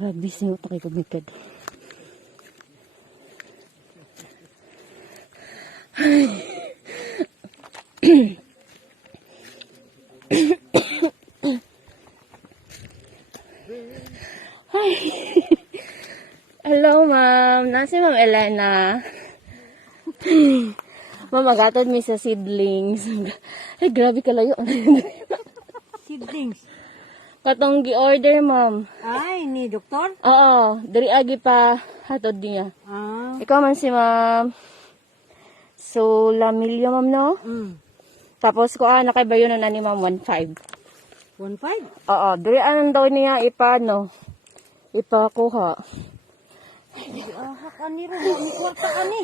Grabe siya ito kay kumikad. Hello, ma'am. Nasi Ma'am Elena. Ma'am, agatod mi sa seedlings. Ay, grabe kalayo. Siblings. Katong gi-order, ma'am. Ay, ni doktor? Oo, diri agi pa hatod niya. Ah. Ikaw man si ma'am. So, Lamilio, ma'am, no? Tapos ko, nakaibayo na ni ma'am 1.5. 1.5? Oo, diri anong daw niya ipano? Ipakuha. Kani ro, may kwarta kani.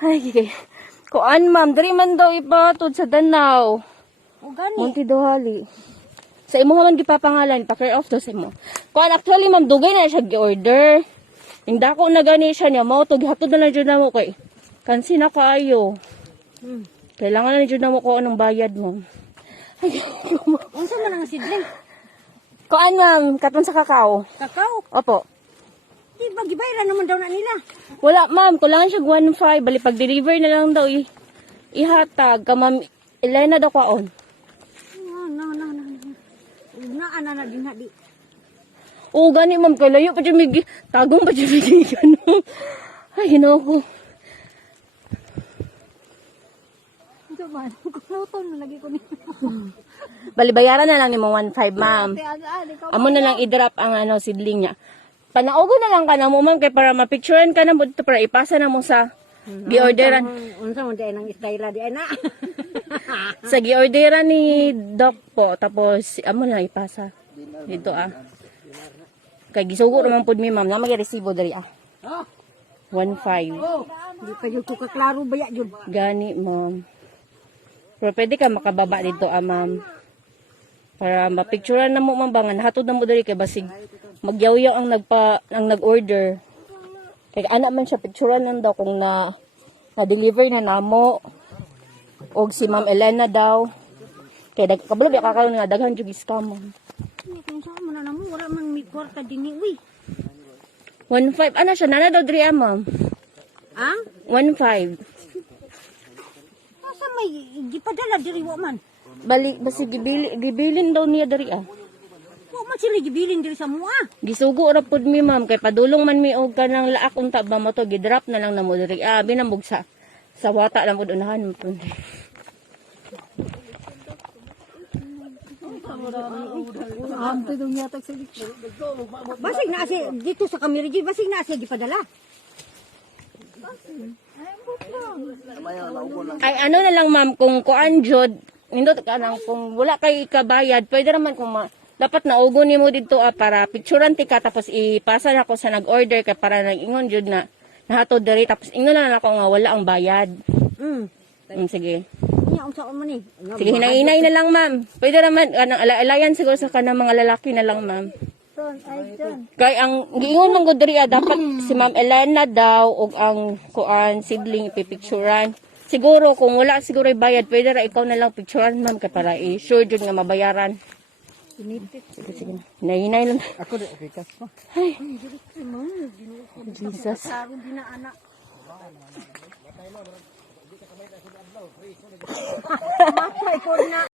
Ay, kikay. Kuan, ma'am, diri man daw ipatod sa Danau. O gani. Monte Dohali. Sa imo man gipapangalan, pa-care off to sa imo. Kuan, actually, ma'am, dugay na siya gi-order. Yung dako na gani siya niya, mo, hatod na lang dyan na mo kay. Kansi na kaayo. Kailangan na dyan na mo ko anong bayad mo. Unsa man ang sidling? Kuan, ma'am, katon sa kakao. Kakao. Opo. Di ba gibayran naman daw na nila? Wala, ma'am, kulangan siya 1.5. Bali, pag-deliver na lang daw ihatag. Ka, ma'am, Elena daw kaon. Na din di. Oo, gani, ma'am, kalayo pa dyan may tagong pa dyan may gano'n. Ay, hinaw ko. Ito man, kuloton na lagi ko ni. Bali, bayaran na lang ni mong 1.5, ma'am. Amo na lang i-drop ang seedling niya. Panaugo na lang ka na mo, ma'am, kaya para mapicturean ka na mo dito para ipasa na mo sa gi-orderan. Unsa man di nang istayla di na. Sa gi-orderan ni Doc po, tapos amo na lang ipasa. Dito Kay gisugo naman pud mi, ma'am, na mag-resibo diri 1.5. Di pa jud ko kaklaro baya jud. Gani, ma'am. Pero pwede ka makababa dito, ma'am. Para mapicturean na mo, ma'am, bangan. Hatod na mo diri kay basig magyaw-yaw ang nag-order. Kaya anak man siya, picturean lang daw kung na-deliver na namo. O si Ma'am Elena daw. Kaya kabalo biya kakaroon nga, daghan jud scam. Kung sa man na mo wala man mi kwarta dinhi uy. 1.5, ano siya, nana daw diri, ma'am. 1.5. Asa may gipadala diri wa man? Bali, basi gibilin daw niya diri, Wa man sila gibilin diri sa mua. Gisugo ra pud mi, ma'am, kay padulong man mi og kanang laak unta ba mo to, gidrop na lang na mo diri. Binambog sa wata lang pud unahan mo pud. Basig na asi dito sa Kamirji, basig na asi gipadala. Ay, ano na lang, ma'am, kung kuan jud, nindot ka nang kung wala kay kabayad, pwede naman kung dapat naugo nimo dito para picturean ti ka tapos ipasa na ko sa nag-order ka para nang ingon jud na nahatod diri tapos ingon na ako nga wala ang bayad. Sige. Nya unsa man ni? Sige, hinay-hinay na lang, ma'am. Pwede naman kanang alayan siguro sa kanang mga lalaki na lang, ma'am. Kay ang giingon man gud diri dapat si Ma'am Elena daw og ang kuan seedling ipipicturean. Siguro kung wala siguro bayad, pwede ra ikaw na lang picturean, ma'am, kay para i-sure jud nga mabayaran. Sige na. Hinay-hinay lang. Ako di okay kas pa. Ay. Jesus. Karon di na anak. Matay ko na.